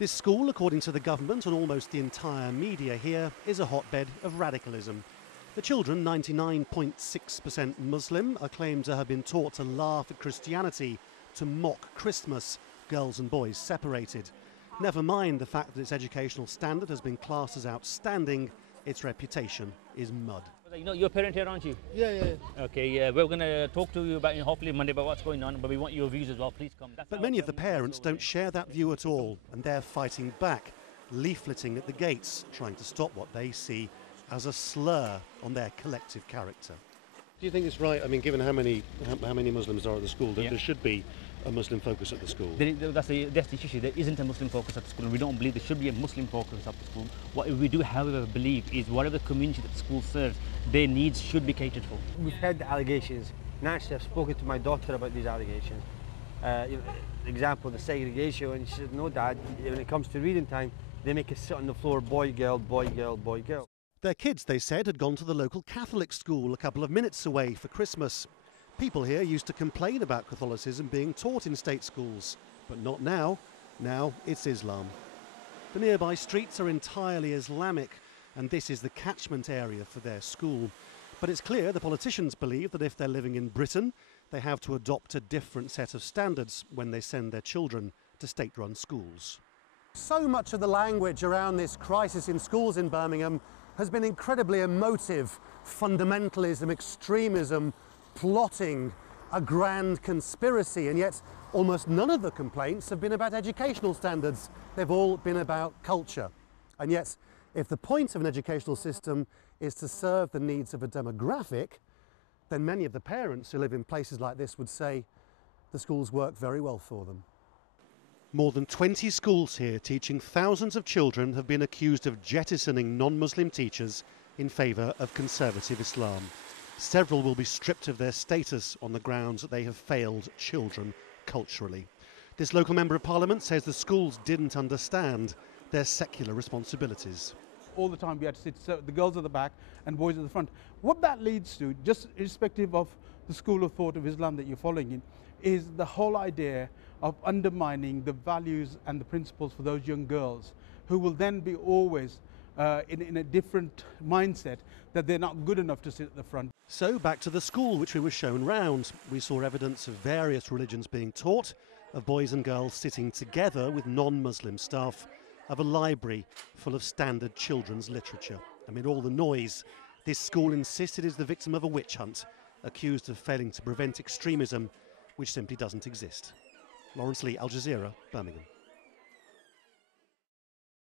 This school, according to the government and almost the entire media here, is a hotbed of radicalism. The children, 99.6% Muslim, are claimed to have been taught to laugh at Christianity, to mock Christmas, girls and boys separated. Never mind the fact that its educational standard has been classed as outstanding, its reputation is mud. You know, you're a parent here, aren't you? Yeah. Okay, yeah, we're going to talk to you about, hopefully Monday, about what's going on, but we want your views as well. Please come. But many of the parents don't share that view at all, and they're fighting back, leafleting at the gates, trying to stop what they see as a slur on their collective character. Do you think it's right? I mean, given how many Muslims are at the school, that there should be a Muslim focus at the school? That's the issue. There isn't a Muslim focus at the school, and we don't believe there should be a Muslim focus at the school. What we do, however, believe is whatever community that the school serves, their needs should be catered for. We've heard the allegations. Naturally, I've spoken to my daughter about these allegations. Example, the segregation, and she said, no, Dad, when it comes to reading time, they make us sit on the floor, boy, girl, boy, girl, boy, girl. Their kids, they said, had gone to the local Catholic school a couple of minutes away for Christmas. People here used to complain about Catholicism being taught in state schools, but not now. Now it's Islam. The nearby streets are entirely Islamic, and this is the catchment area for their school. But it's clear the politicians believe that if they're living in Britain, they have to adopt a different set of standards when they send their children to state-run schools. So much of the language around this crisis in schools in Birmingham has been incredibly emotive. Fundamentalism, extremism, plotting, a grand conspiracy, and yet almost none of the complaints have been about educational standards. They've all been about culture. And yet, if the point of an educational system is to serve the needs of a demographic, then many of the parents who live in places like this would say the schools work very well for them. More than 20 schools here teaching thousands of children have been accused of jettisoning non-Muslim teachers in favour of conservative Islam. Several will be stripped of their status on the grounds that they have failed children culturally. This local Member of Parliament says the schools didn't understand their secular responsibilities. All the time we had to sit, so the girls at the back and boys at the front. What that leads to, just irrespective of the school of thought of Islam that you're following in, is the whole idea of undermining the values and the principles for those young girls, who will then be always in a different mindset that they're not good enough to sit at the front. So back to the school which we were shown round. We saw evidence of various religions being taught, of boys and girls sitting together with non-Muslim staff, of a library full of standard children's literature. Amid all the noise, this school insisted is the victim of a witch hunt, accused of failing to prevent extremism, which simply doesn't exist. Lawrence Lee, Al Jazeera, Birmingham.